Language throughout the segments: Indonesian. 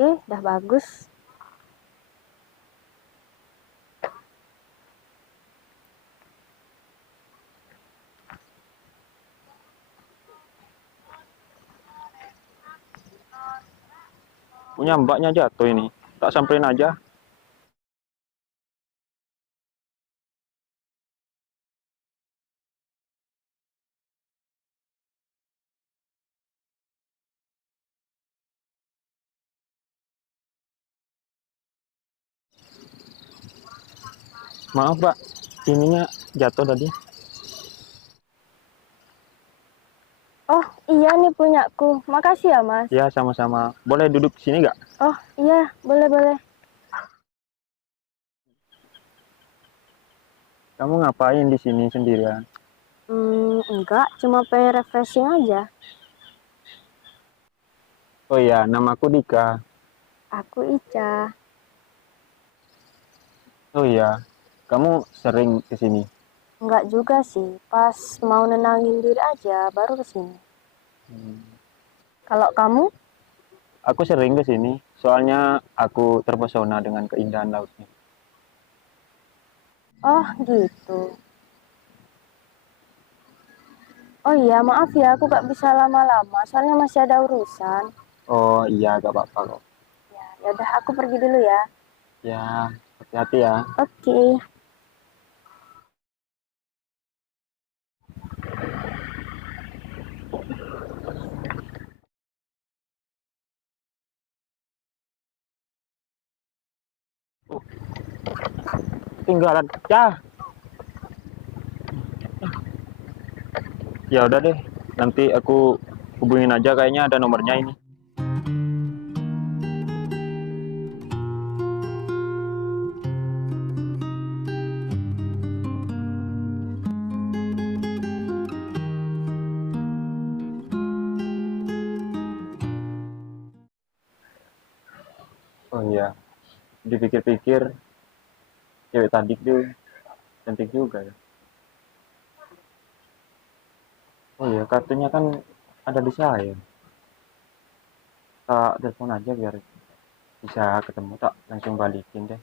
Oke, udah bagus. Punya mbaknya jatuh ini. Tak samperin aja. Maaf, Mbak. Ininya jatuh tadi. Oh, iya nih punyaku. Makasih ya, Mas. Ya, sama-sama. Boleh duduk sini nggak? Oh, iya, boleh-boleh. Kamu ngapain di sini sendirian? Enggak, cuma pengen refreshing aja. Oh iya, namaku Dika. Aku Ica. Oh iya, kamu sering ke sini? Enggak juga sih, pas mau nenangin diri aja, baru kesini. Kalau kamu? Aku sering ke sini, soalnya aku terpesona dengan keindahan lautnya. Oh, gitu. Oh iya, maaf ya, aku gak bisa lama-lama, soalnya masih ada urusan. Oh iya, gak apa-apa kok. Ya udah, aku pergi dulu ya. Ya, hati-hati ya. Oke. Tinggalan. Ya, ya udah deh. Nanti aku hubungin aja, kayaknya ada nomornya ini. Oh iya, dipikir-pikir cewek tadi tuh cantik juga ya. Oh iya, kartunya kan ada di saya. Tak telepon aja biar bisa ketemu, tak langsung balikin deh.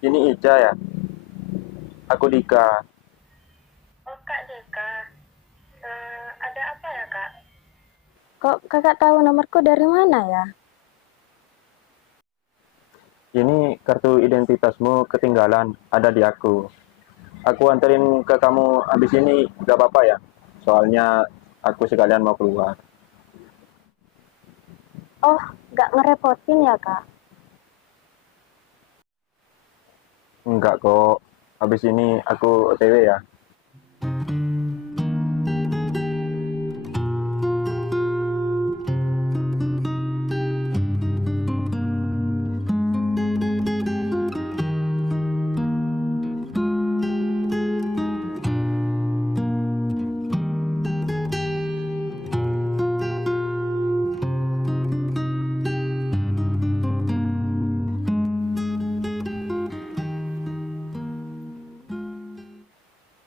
Ini Ica ya? Aku Dika. Oh, Kak Deka. Ada apa ya, Kak? Kok kakak tahu nomorku dari mana ya? Ini kartu identitasmu ketinggalan, ada di aku. Aku anterin ke kamu habis ini, gak apa-apa ya? Soalnya aku sekalian mau keluar. Oh, gak ngerepotin ya, Kak? Enggak kok, habis ini aku OTW ya.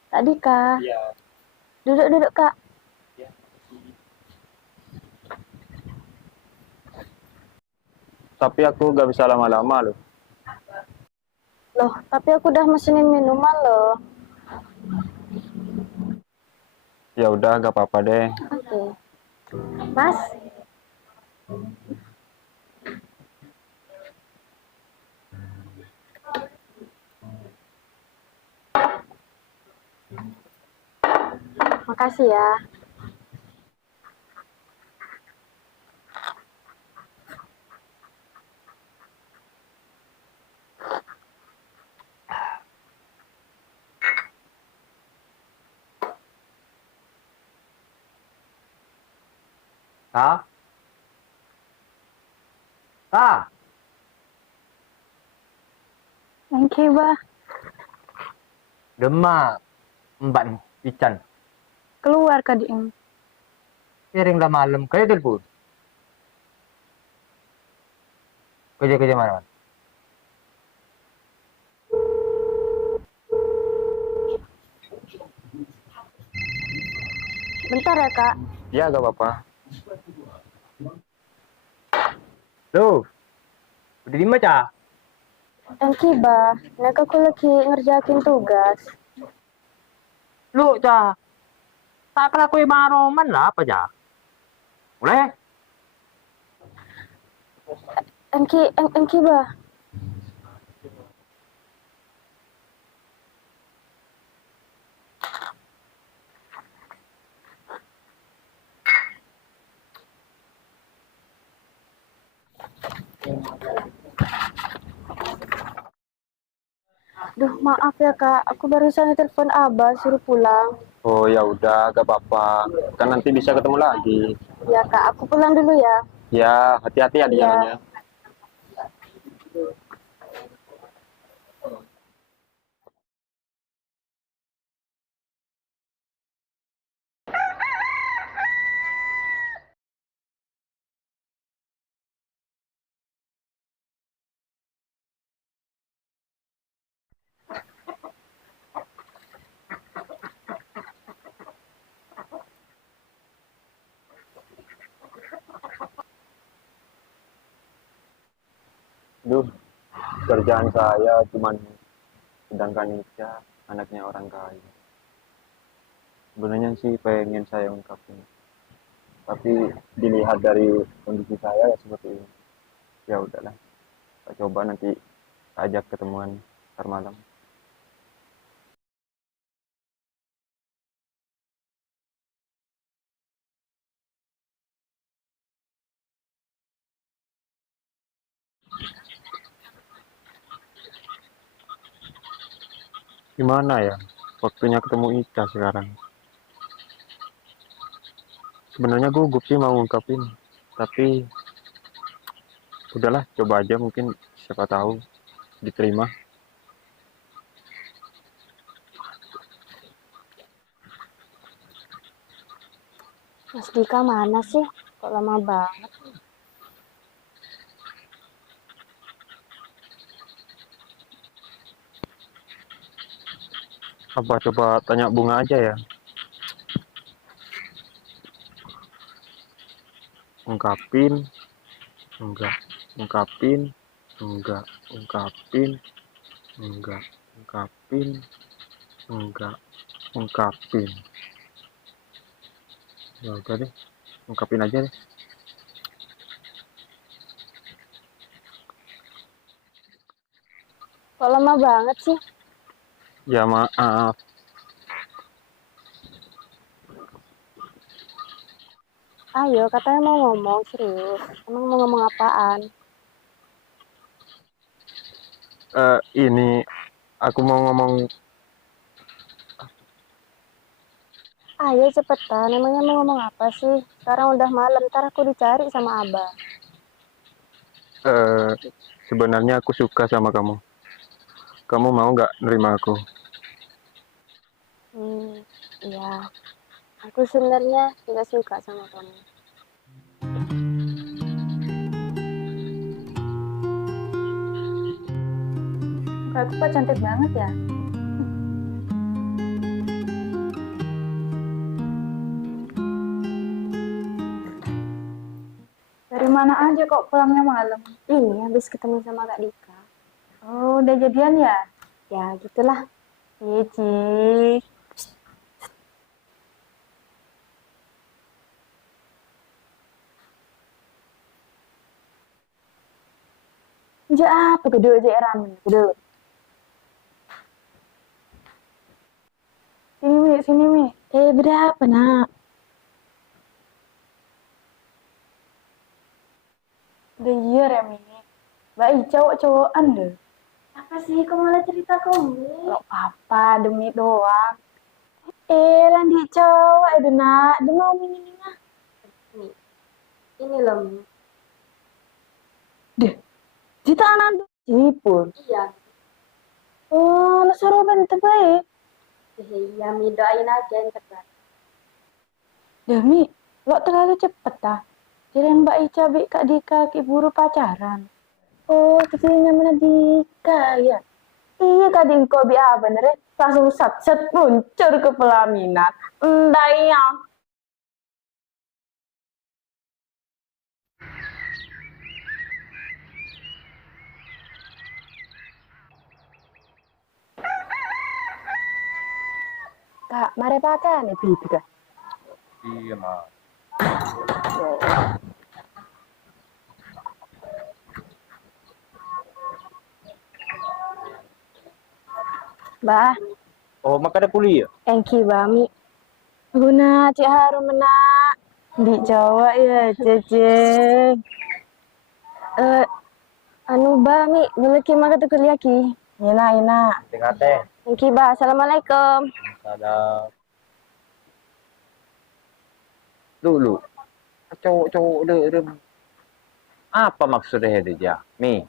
Kak Dika, Iya. duduk-duduk, Kak. Tapi aku gak bisa lama-lama loh. Loh, tapi aku udah mesenin minuman loh. Ya udah, gak apa-apa deh. Oke. Mas, makasih ya. Kak, Kak, Thank you, Bah. Dema, Mbak nih, Ican. Keluar, Kak Ding. Piring udah malam, kayak telepon. Kerja-kerja mana? Bentar ya, Kak. Ya, gak apa-apa. Loh, udah dibaca? Engki, Bah. Nek aku lagi ngerjakin tugas. Lu, Cah. Tak kelakui Bang Roman lah apa, Cah? Boleh? Engki, Bah. Duh, maaf ya, Kak. Aku barusan telepon Abah suruh pulang. Oh ya udah, gak apa-apa. Kan nanti bisa ketemu lagi. Ya, Kak. Aku pulang dulu ya. Ya, hati-hati ya di Iya. jalannya. Duh, kerjaan saya cuman sedangkan Ica, anaknya orang kaya. Sebenarnya sih pengen saya ungkapin. Tapi dilihat dari kondisi saya ya seperti ini. Ya udahlah, kita coba nanti ajak ketemuan ntar malam. Gimana ya? Waktunya ketemu Ica sekarang. Sebenarnya gugup sih mau ungkapin, tapi udahlah, coba aja mungkin siapa tahu diterima. Mas Dika mana sih? Kok lama banget? Apa coba tanya Bunga aja ya? Ungkapin, enggak. Ungkapin, enggak. Ungkapin, enggak. Ungkapin, enggak. Ungkapin. Ya udah deh, ungkapin aja deh. Kok lama banget sih? Ya maaf. Ayo, katanya mau ngomong serius. Emang mau ngomong apaan? Ini aku mau ngomong. Ayo cepetan, emangnya mau ngomong apa sih? Sekarang udah malam, ntar aku dicari sama Abah. eh Sebenarnya aku suka sama kamu. Kamu mau nggak nerima aku? Iya. Aku sebenarnya juga suka sama kamu. Muka aku kok cantik banget ya? Dari mana aja kok pulangnya malam? Ini habis ketemu sama Kak Dika. Oh, udah jadian ya? Ya, gitulah. Cici. Ja apa gede aja ramen, gede. Sini Mi. Berapa nak? Udah iya ya Mi. Baik cowok-cowokan deh. Apa sih kok malah cerita kamu? Gak apa-apa, demi doang. Randy cowok itu nak, dia mau ini nah. Ini loh. Deh, kita anak pun. Iya. Oh, lo suruh bentar baik. Iya, Mi doain aja yang terbaik. Demi, lo terlalu cepet dah. Jadi Mbak Ica Kak Dika buru pacaran. Oh, kecilnya mana Dika ya? Iya tadi kau bener langsung set muncul ke pelaminan. Enggak ya. Kak, mari pakai nih bibi kak. Iya, Mas. Bah, Oh, maka ada kuliah. engki bami. Guna cik harum mena di Jawa ya, jejeng. Anu bami, boleh ki maka tuh kuliah ki. Ina. Tengah-tengah. Engki bah, assalamualaikum. Ada dulu. Cowok-cowok deh. Apa maksudnya dia? Mi.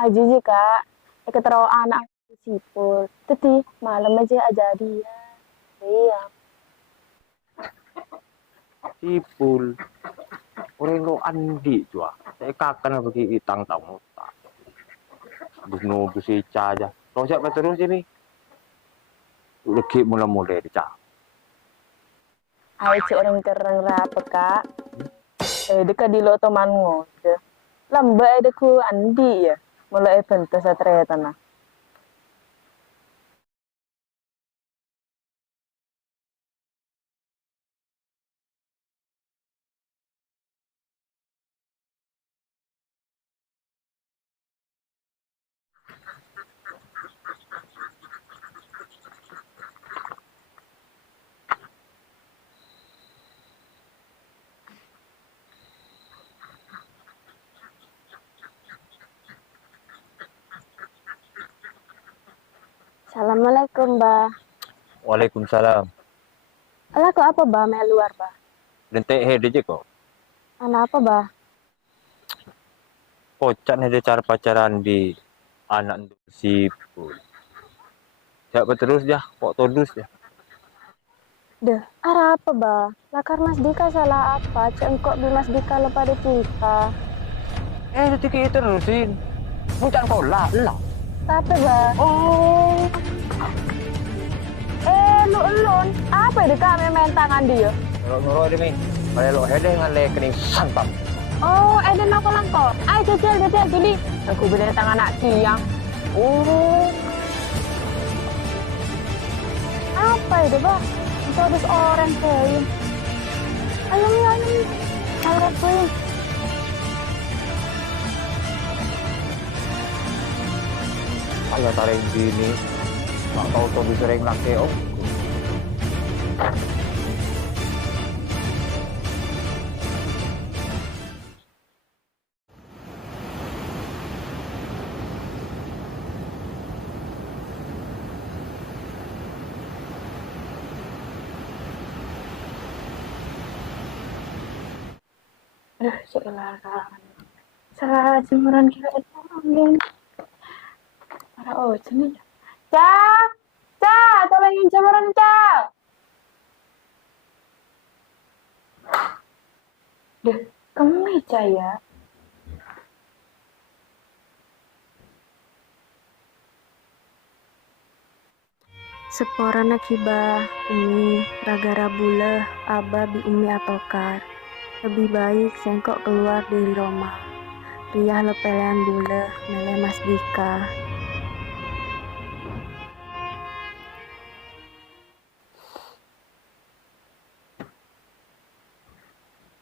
Aji ji kak, ketero anak sipul. Teti malam aja dia. Iya. Sipul. Orang lo andi cua. Saya kakan pergi itang tamu. Nuduh si Ica aja. Lo siapa terus ini? Lagi mula-mula Ica. Ai cik orang kereng rapa kak. Dekat di lo teman ngode. Lambat ada ku andi ya. Mulai bentuk satria tanah. Assalamualaikum, Mbak. Waalaikumsalam. Alah kok apa, Mbak? Mel luar, Mbak. Dentek hede je kok. Anak apa, Mbak? Kocan hede cara pacaran di anak sipul. Siapa terus ya? Kok todus ya? Deh, arah apa, Mbak? Lakar Mas Dika salah apa? Cengkok bi Mas Dika lo pada kita. Detik itu terusin. Bukan kau lah. Tapi, Mbak? Oh. Lu. Apa itu kami main tangan dia? Nurut ini. Kalau lo hede dengan lekening santam. Oh, ada apa langko? Ayo jajal jadi. Aku beli tangan anak siang. Oh. Apa itu, Mbak? Itu habis orang kain. Ayo. Ayo, Queen. Ayo tarik gini. Nggak tahu tuh bisa sering laki om. Aduh, sebelah kalangan. Salah jemuran kira itu angin. Para sini ya. Tolongin jemuran, Cak. Deh, kamu meja ya? Sepora nakibah, umi, ragara bula, aba bi umi atokar. Lebih baik sengkok keluar dari Roma. Riah lepelean bula, mele Mas Dika.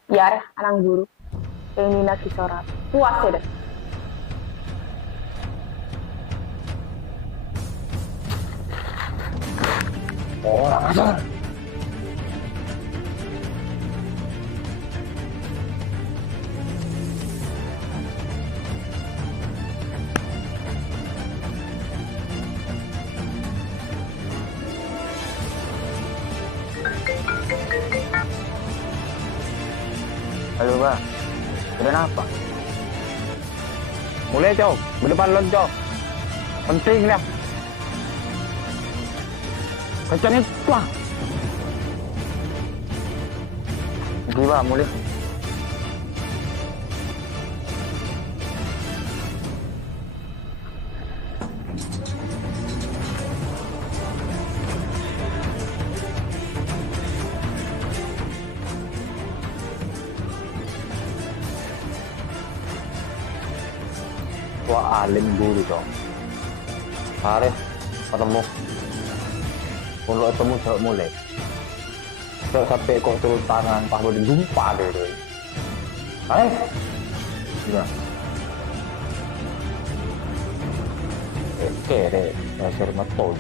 Biar anak guru. Ini lagi sorat. Puas ya deh. Orang ajar. Halo, Pak. Kenapa? Mulai, Cok. Berdepan lon, Cok. Penting dah. Kencang itu, Pak. Gila, mulai. Wah, alim guru, Cok. Hari ketemu. Kalau ketemu cewek mulai. Cewek sampai kok turun tangan, pas boleh lupa deh. Gimana? Oke deh, saya betul.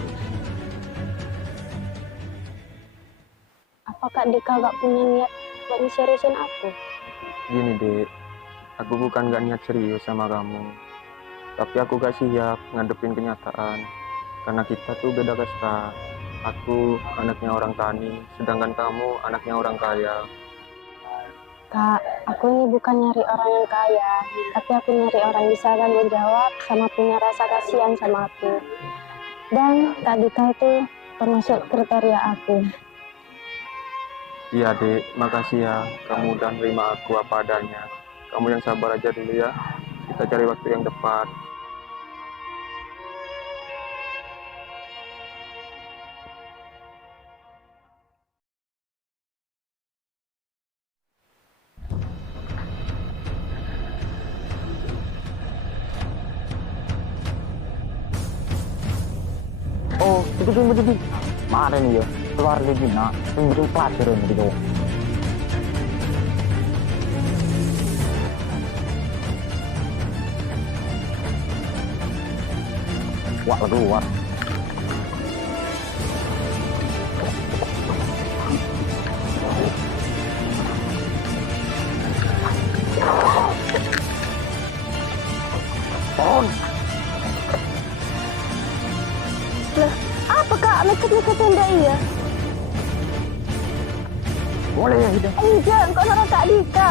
Apa Kak Dika gak punya niat buat seriusin aku? Gini dek, aku bukan gak niat serius sama kamu, tapi aku gak siap ngadepin kenyataan. Karena kita tuh beda kasta. Aku anaknya orang tani, sedangkan kamu anaknya orang kaya. Kak, aku ini bukan nyari orang yang kaya, tapi aku nyari orang bisa tanggung jawab sama punya rasa kasihan sama aku. Dan Kak Dika itu termasuk kriteria aku. Iya dek, makasih ya. Kamu udah nerima aku apa adanya. Kamu yang sabar aja dulu ya. Kita cari waktu yang tepat. Oh, betul. Mana nih ya? Keluar lagi nak, tunggu pelajaran gitu. Wah, keluar. Pohon. Lah, apa Kak? Leket-leket enggak iya? Boleh ya hidup. Enggak, kok sama Kak Dika?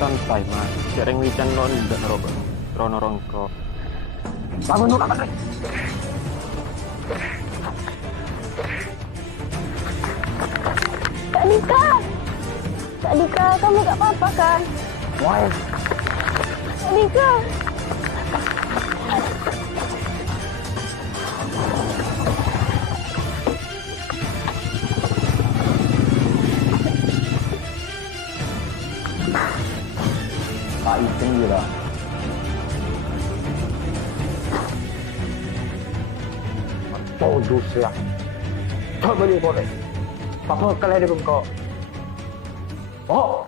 Santai mas. Sering wican lo ndak roba. Rono rongko. Bangun dulu apa nih? Kak Dika! Kak Dika, kamu gak apa-apa kan? Wah, Kak Dika! Pak Ipin gila. Bodoh ya. Coba dia boleh. Papa kalian di kok. Oh.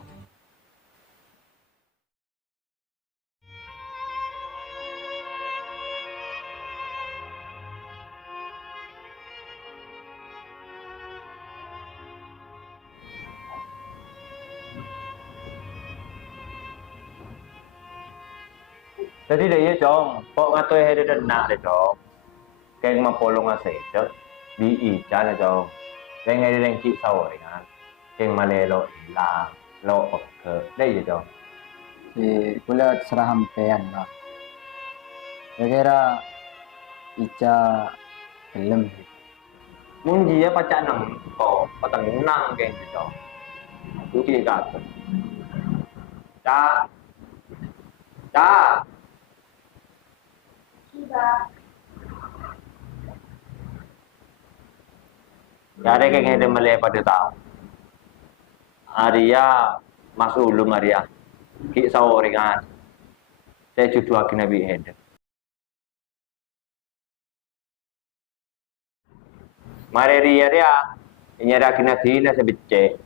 Jadi dia chong, kok ngatoy hari dan nak deh chong. Kayak mapolong asa itu, di ica na chong. Kayak ngayon lang ki sawo kan. Kayak malelo ilang, lo oke, deh ya chong. Kula terserah sampean lah. Kira-kira Ica film. Mung dia pacak nang ko, patang nang kayak gitu chong. Tuki gato. Ca, ca. Yare kayak ngayon malay pada tao. Arya Mas Ulum Arya. Ki sawo kan. Saya judu akin nabi head. Mare Ria dia, ini ada kena tina sebecek.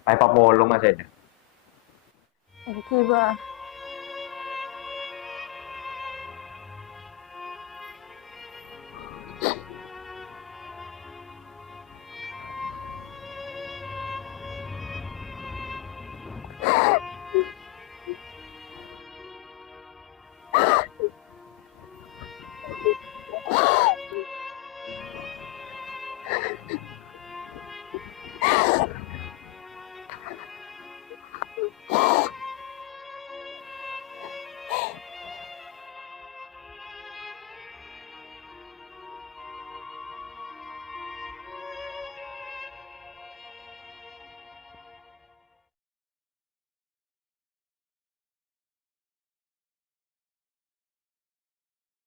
Pai papolong aja. Thank you, Ba.